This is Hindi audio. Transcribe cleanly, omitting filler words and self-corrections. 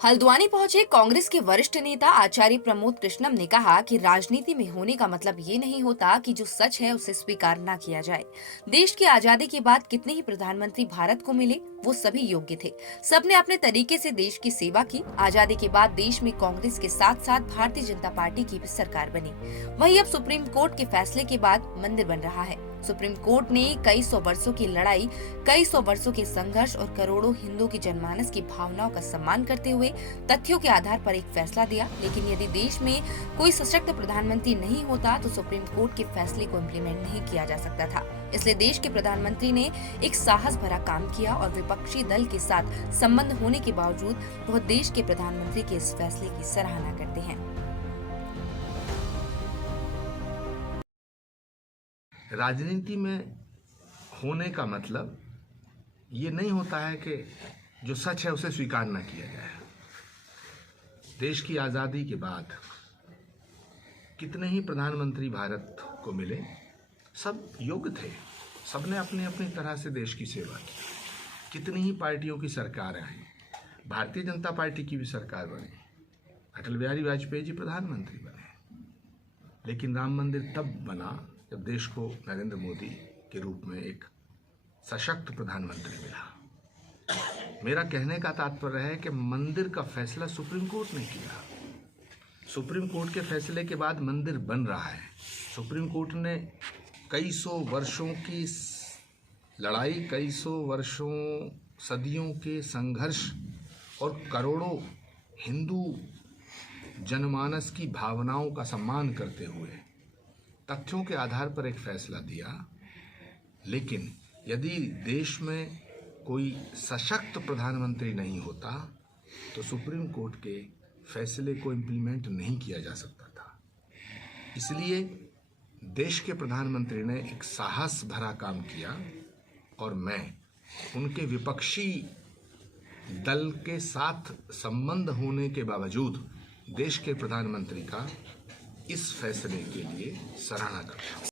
हल्द्वानी पहुंचे कांग्रेस के वरिष्ठ नेता आचार्य प्रमोद कृष्णम ने कहा कि राजनीति में होने का मतलब ये नहीं होता कि जो सच है उसे स्वीकार ना किया जाए। देश की आजादी के बाद कितने ही प्रधानमंत्री भारत को मिले, वो सभी योग्य थे। सबने अपने तरीके से देश की सेवा की। आजादी के बाद देश में कांग्रेस के साथ साथ भारतीय जनता पार्टी की भी सरकार बनी। वहीं अब सुप्रीम कोर्ट के फैसले के बाद मंदिर बन रहा है। सुप्रीम कोर्ट ने कई सौ वर्षों की लड़ाई, कई सौ वर्षों के संघर्ष और करोड़ों हिंदुओं की जनमानस की भावनाओं का सम्मान करते हुए तथ्यों के आधार पर एक फैसला दिया। लेकिन यदि देश में कोई सशक्त प्रधानमंत्री नहीं होता तो सुप्रीम कोर्ट के फैसले को इम्प्लीमेंट नहीं किया जा सकता था। इसलिए देश के प्रधानमंत्री ने एक साहस भरा काम किया और विपक्षी दल के साथ संबंध होने के बावजूद वह देश के प्रधानमंत्री के इस फैसले की सराहना करते हैं। राजनीति में होने का मतलब ये नहीं होता है कि जो सच है उसे स्वीकार न किया जाए। देश की आज़ादी के बाद कितने ही प्रधानमंत्री भारत को मिले, सब योग्य थे। सबने अपनी अपनी तरह से देश की सेवा की। कितनी ही पार्टियों की सरकार आई, भारतीय जनता पार्टी की भी सरकार बनी, अटल बिहारी वाजपेयी जी प्रधानमंत्री बने। लेकिन राम मंदिर तब बना जब देश को नरेंद्र मोदी के रूप में एक सशक्त प्रधानमंत्री मिला। मेरा कहने का तात्पर्य है कि मंदिर का फैसला सुप्रीम कोर्ट ने किया। सुप्रीम कोर्ट के फैसले के बाद मंदिर बन रहा है। सुप्रीम कोर्ट ने कई सौ वर्षों की लड़ाई, कई सौ वर्षों, सदियों के संघर्ष और करोड़ों हिंदू जनमानस की भावनाओं का सम्मान करते हुए तथ्यों के आधार पर एक फैसला दिया। लेकिन यदि देश में कोई सशक्त प्रधानमंत्री नहीं होता तो सुप्रीम कोर्ट के फैसले को इम्प्लीमेंट नहीं किया जा सकता था। इसलिए देश के प्रधानमंत्री ने एक साहस भरा काम किया और मैं उनके विपक्षी दल के साथ संबंध होने के बावजूद देश के प्रधानमंत्री का इस फैसले के लिए सराहना करता हूँ।